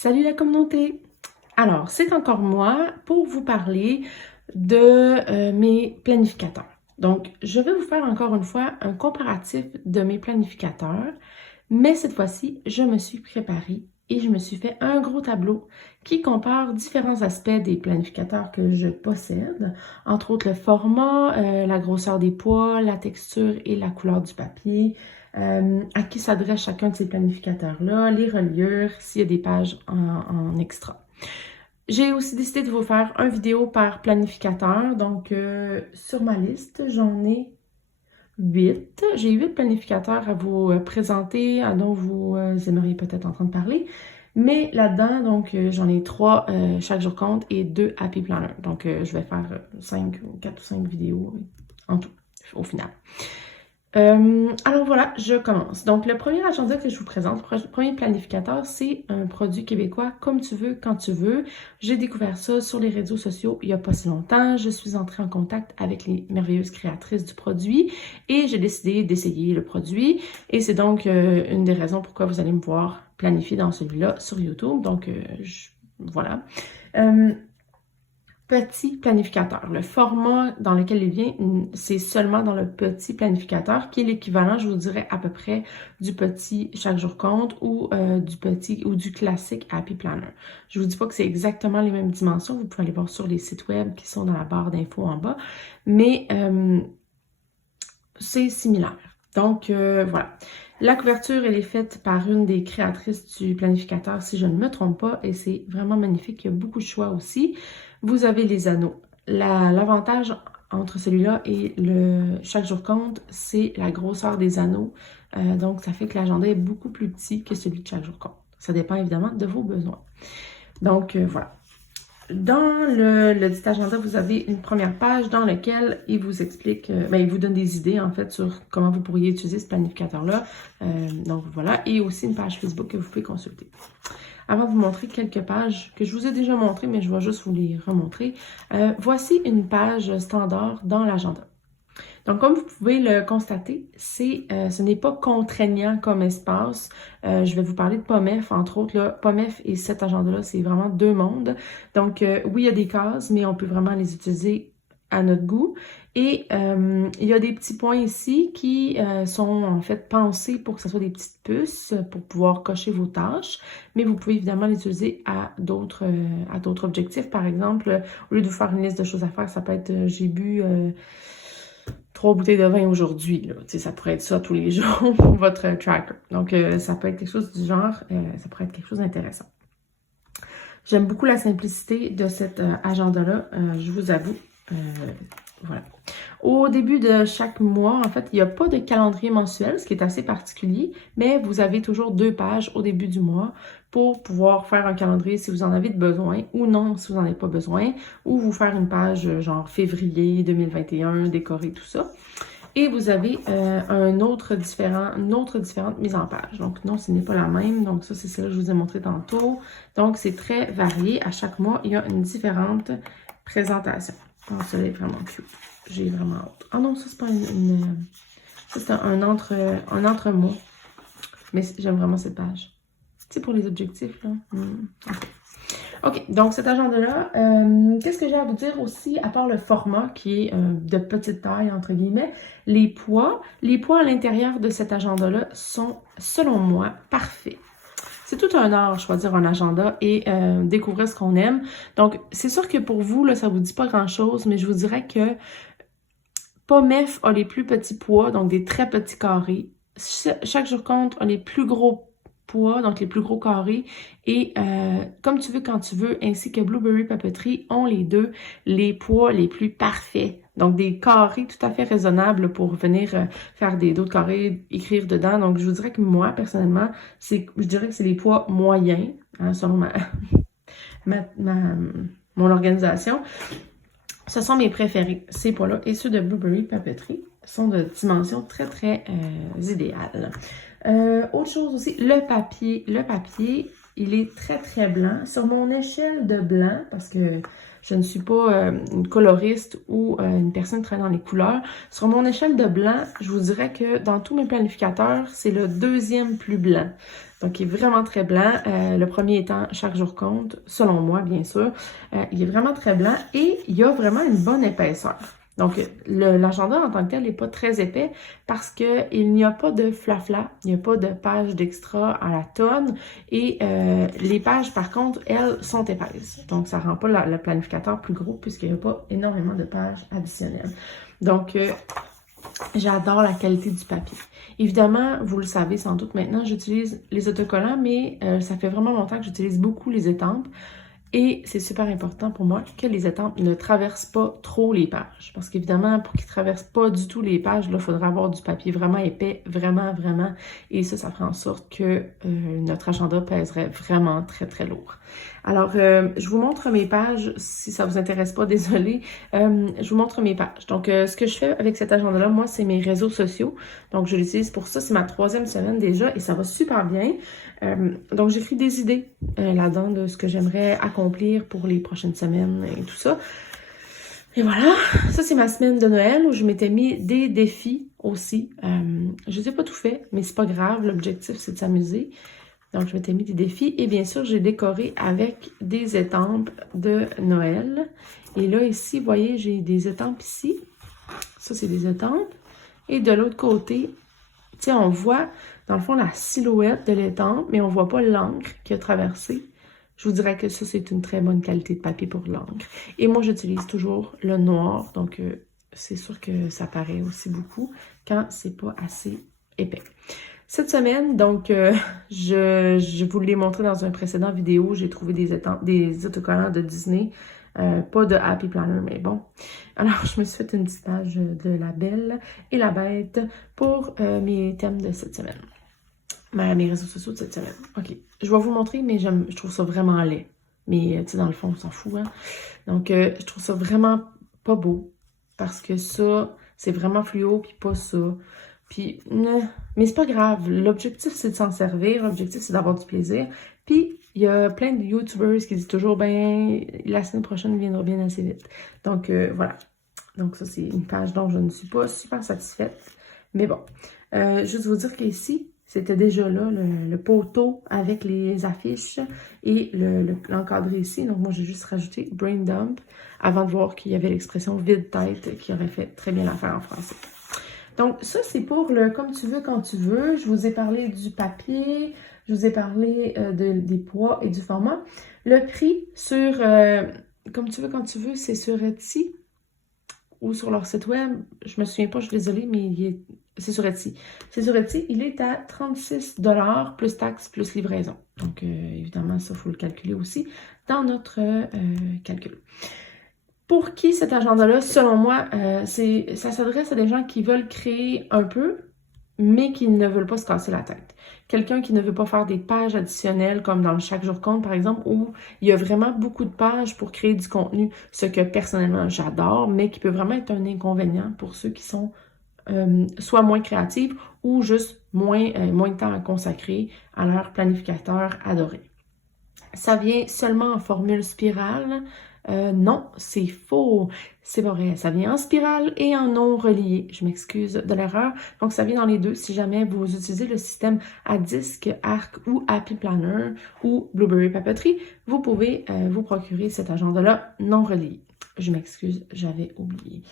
Salut la communauté! Alors, c'est encore moi pour vous parler de mes planificateurs. Donc, je vais vous faire encore une fois un comparatif de mes planificateurs, mais cette fois-ci, je me suis préparée et je me suis fait un gros tableau qui compare différents aspects des planificateurs que je possède, entre autres le format, la grosseur des poids, la texture et la couleur du papier, à qui s'adresse chacun de ces planificateurs-là, les reliures, s'il y a des pages en extra. J'ai aussi décidé de vous faire une vidéo par planificateur, donc sur ma liste, j'en ai 8. J'ai 8 planificateurs à vous présenter, dont vous aimeriez peut-être entendre parler. Mais là-dedans, donc, j'en ai 3 chaque jour compte et 2 Happy Planner. Donc, je vais faire 4 ou 5 vidéos en tout, au final. Alors voilà, je commence. Donc, le premier agenda que je vous présente, le premier planificateur, c'est un produit québécois comme tu veux, quand tu veux. J'ai découvert ça sur les réseaux sociaux il n'y a pas si longtemps. Je suis entrée en contact avec les merveilleuses créatrices du produit et j'ai décidé d'essayer le produit. Et c'est donc une des raisons pourquoi vous allez me voir planifier dans celui-là sur YouTube. Donc, voilà. Petit planificateur. Le format dans lequel il vient, c'est seulement dans le petit planificateur, qui est l'équivalent, je vous dirais, à peu près du petit chaque jour compte ou du petit ou du classique Happy Planner. Je vous dis pas que c'est exactement les mêmes dimensions, vous pouvez aller voir sur les sites web qui sont dans la barre d'infos en bas, mais c'est similaire. Donc, voilà. La couverture, elle est faite par une des créatrices du planificateur, si je ne me trompe pas, et c'est vraiment magnifique. Il y a beaucoup de choix aussi. Vous avez les anneaux. L'avantage entre celui-là et le chaque jour compte, c'est la grosseur des anneaux. Donc, ça fait que l'agenda est beaucoup plus petit que celui de chaque jour compte. Ça dépend évidemment de vos besoins. Donc, voilà. Dans le dit agenda, vous avez une première page dans laquelle il vous explique, il vous donne des idées en fait sur comment vous pourriez utiliser ce planificateur-là. Donc voilà, et aussi une page Facebook que vous pouvez consulter. Avant de vous montrer quelques pages que je vous ai déjà montrées, mais je vais juste vous les remontrer. Voici une page standard dans l'agenda. Donc, comme vous pouvez le constater, ce n'est pas contraignant comme espace. Je vais vous parler de POMEF, entre autres. Là, POMEF et cet agenda-là, c'est vraiment deux mondes. Donc, oui, il y a des cases, mais on peut vraiment les utiliser à notre goût. Et il y a des petits points ici qui sont en fait pensés pour que ce soit des petites puces pour pouvoir cocher vos tâches. Mais vous pouvez évidemment les utiliser à d'autres objectifs. Par exemple, au lieu de vous faire une liste de choses à faire, ça peut être j'ai bu 3 bouteilles de vin aujourd'hui. Ça pourrait être ça tous les jours pour votre tracker. Donc, ça peut être quelque chose du genre, ça pourrait être quelque chose d'intéressant. J'aime beaucoup la simplicité de cet agenda-là, je vous avoue. Voilà. Au début de chaque mois, en fait, il n'y a pas de calendrier mensuel, ce qui est assez particulier, mais vous avez toujours 2 pages au début du mois pour pouvoir faire un calendrier si vous en avez besoin ou non si vous n'en avez pas besoin, ou vous faire une page genre février 2021, décorer tout ça. Et vous avez une autre différente mise en page. Donc non, ce n'est pas la même. Donc ça, c'est celle que je vous ai montré tantôt. Donc c'est très varié. À chaque mois, il y a une différente présentation. Donc celle-là est vraiment cute. J'ai vraiment hâte. Ah non, ça c'est pas ça c'est un entre-mots. Mais j'aime vraiment cette page. C'est pour les objectifs, là. OK, donc cet agenda-là, qu'est-ce que j'ai à vous dire aussi, à part le format qui est de petite taille, entre guillemets, les poids à l'intérieur de cet agenda-là sont, selon moi, parfaits. C'est tout un art, choisir un agenda et découvrir ce qu'on aime. Donc, c'est sûr que pour vous, là, ça vous dit pas grand-chose, mais je vous dirais que POMEF a les plus petits poids, donc des très petits carrés. Chaque jour compte a les plus gros poids, donc les plus gros carrés, et comme tu veux, quand tu veux, ainsi que Blueberry Papeterie ont les deux les poids les plus parfaits. Donc des carrés tout à fait raisonnables pour venir faire d'autres carrés, écrire dedans. Donc je vous dirais que moi, personnellement, je dirais que c'est des poids moyens, hein, selon mon organisation. Ce sont mes préférés, ces poids-là, et ceux de Blueberry Papeterie sont de dimensions très, très idéales. Autre chose aussi, le papier, il est très, très blanc. Sur mon échelle de blanc, parce que je ne suis pas une coloriste ou une personne qui travaille dans les couleurs, sur mon échelle de blanc, je vous dirais que dans tous mes planificateurs, c'est le deuxième plus blanc. Donc, il est vraiment très blanc. Le premier étant Chaque jour compte, selon moi, bien sûr. Il est vraiment très blanc et il a vraiment une bonne épaisseur. Donc, l'agenda en tant que tel n'est pas très épais parce qu'il n'y a pas de flafla, il n'y a pas de pages d'extra à la tonne et les pages, par contre, elles, sont épaisses. Donc, ça ne rend pas le planificateur plus gros puisqu'il n'y a pas énormément de pages additionnelles. Donc, j'adore la qualité du papier. Évidemment, vous le savez sans doute maintenant, j'utilise les autocollants, mais ça fait vraiment longtemps que j'utilise beaucoup les étampes. Et c'est super important pour moi que les étampes ne traversent pas trop les pages. Parce qu'évidemment, pour qu'ils ne traversent pas du tout les pages, il faudra avoir du papier vraiment épais, vraiment, vraiment. Et ça ferait en sorte que notre agenda pèserait vraiment très, très lourd. Alors, je vous montre mes pages, si ça vous intéresse pas, désolé. Je vous montre mes pages. Donc, ce que je fais avec cet agenda-là, moi, c'est mes réseaux sociaux. Donc, je l'utilise pour ça. C'est ma 3e semaine déjà et ça va super bien. Donc, j'écris des idées là-dedans de ce que j'aimerais accomplir pour les prochaines semaines et tout ça. Et voilà, ça c'est ma semaine de Noël où je m'étais mis des défis aussi. Je n'ai pas tout fait, mais c'est pas grave, l'objectif c'est de s'amuser. Donc je m'étais mis des défis et bien sûr j'ai décoré avec des étampes de Noël. Et là ici, vous voyez, j'ai des étampes ici. Ça c'est des étampes. Et de l'autre côté, tu sais, on voit dans le fond la silhouette de l'étampe, mais on voit pas l'encre qui a traversé. Je vous dirais que ça, c'est une très bonne qualité de papier pour l'encre. Et moi, j'utilise toujours le noir, donc c'est sûr que ça paraît aussi beaucoup quand c'est pas assez épais. Cette semaine, donc, je vous l'ai montré dans un précédent vidéo, j'ai trouvé des autocollants de Disney, pas de Happy Planner, mais bon. Alors, je me suis fait une petite page de La Belle et la Bête pour mes thèmes de cette semaine. Mes réseaux sociaux de cette semaine. OK. Je vais vous montrer, mais je trouve ça vraiment laid. Mais, tu sais, dans le fond, on s'en fout, hein. Donc, je trouve ça vraiment pas beau. Parce que ça, c'est vraiment fluo, puis pas ça. Puis, mais c'est pas grave. L'objectif, c'est de s'en servir. L'objectif, c'est d'avoir du plaisir. Puis, il y a plein de YouTubers qui disent toujours, ben, la semaine prochaine viendra bien assez vite. Donc, voilà. Donc, ça, c'est une page dont je ne suis pas super satisfaite. Mais bon. Juste vous dire qu'ici, c'était déjà là, le poteau avec les affiches et l'encadré ici. Donc, moi, j'ai juste rajouté Brain Dump avant de voir qu'il y avait l'expression vide-tête qui aurait fait très bien l'affaire en français. Donc, ça, c'est pour le « comme tu veux, quand tu veux ». Je vous ai parlé du papier, je vous ai parlé des poids et du format. Le prix sur « comme tu veux, quand tu veux », c'est sur Etsy ou sur leur site web. Je me souviens pas, je suis désolée, mais c'est sur Etsy. C'est sur Etsy, il est à 36 $ plus taxes, plus livraison. Donc, évidemment, ça, il faut le calculer aussi dans notre calcul. Pour qui cet agenda-là, selon moi, ça s'adresse à des gens qui veulent créer un peu, mais qui ne veulent pas se casser la tête. Quelqu'un qui ne veut pas faire des pages additionnelles, comme dans le Chaque jour compte, par exemple, où il y a vraiment beaucoup de pages pour créer du contenu, ce que personnellement j'adore, mais qui peut vraiment être un inconvénient pour ceux qui sont soit moins créatifs ou juste moins de temps à consacrer à leur planificateur adoré. Ça vient seulement en formule spirale. Non, c'est faux. C'est pas vrai. Ça vient en spirale et en non relié. Je m'excuse de l'erreur. Donc, ça vient dans les deux. Si jamais vous utilisez le système à disque, Arc ou Happy Planner ou Blueberry Papeterie, vous pouvez vous procurer cet agenda-là non relié. Je m'excuse, j'avais oublié.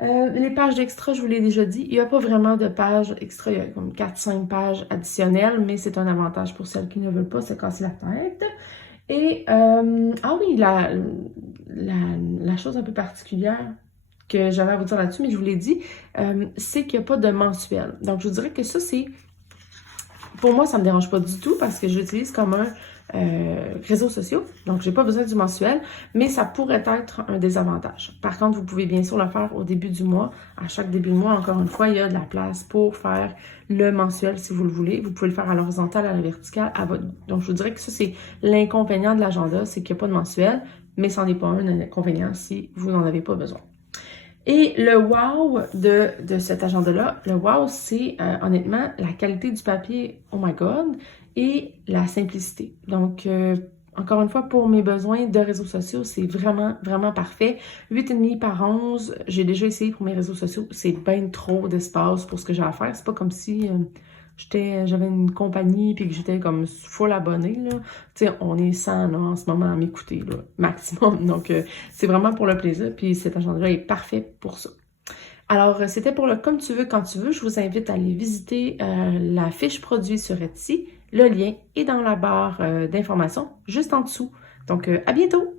Les pages d'extra, je vous l'ai déjà dit, il n'y a pas vraiment de pages extra, il y a comme 4-5 pages additionnelles, mais c'est un avantage pour celles qui ne veulent pas se casser la tête. Et, ah oui, la chose un peu particulière que j'avais à vous dire là-dessus, mais je vous l'ai dit, c'est qu'il n'y a pas de mensuel. Donc, je vous dirais que ça, c'est, pour moi, ça ne me dérange pas du tout parce que je l'utilise comme un réseau social. Donc, j'ai pas besoin du mensuel, mais ça pourrait être un désavantage. Par contre, vous pouvez bien sûr le faire au début du mois. À chaque début de mois, encore une fois, il y a de la place pour faire le mensuel si vous le voulez. Vous pouvez le faire à l'horizontale, à la verticale, à votre... Donc, je vous dirais que ça, c'est l'inconvénient de l'agenda, c'est qu'il n'y a pas de mensuel, mais ça n'en est pas un inconvénient si vous n'en avez pas besoin. Et le wow de cet agenda-là, le wow, c'est honnêtement la qualité du papier, oh my god, et la simplicité. Donc, encore une fois, pour mes besoins de réseaux sociaux, c'est vraiment, vraiment parfait. 8,5 par 11, j'ai déjà essayé pour mes réseaux sociaux, c'est bien trop d'espace pour ce que j'ai à faire. C'est pas comme si j'avais une compagnie puis que j'étais comme full abonnée, là. Tu sais, on est 100 là, en ce moment à m'écouter, là, maximum. Donc, c'est vraiment pour le plaisir, puis cet agenda-là est parfait pour ça. Alors, c'était pour le Comme tu veux, quand tu veux. Je vous invite à aller visiter la fiche produit sur Etsy. Le lien est dans la barre d'informations juste en dessous. Donc, à bientôt!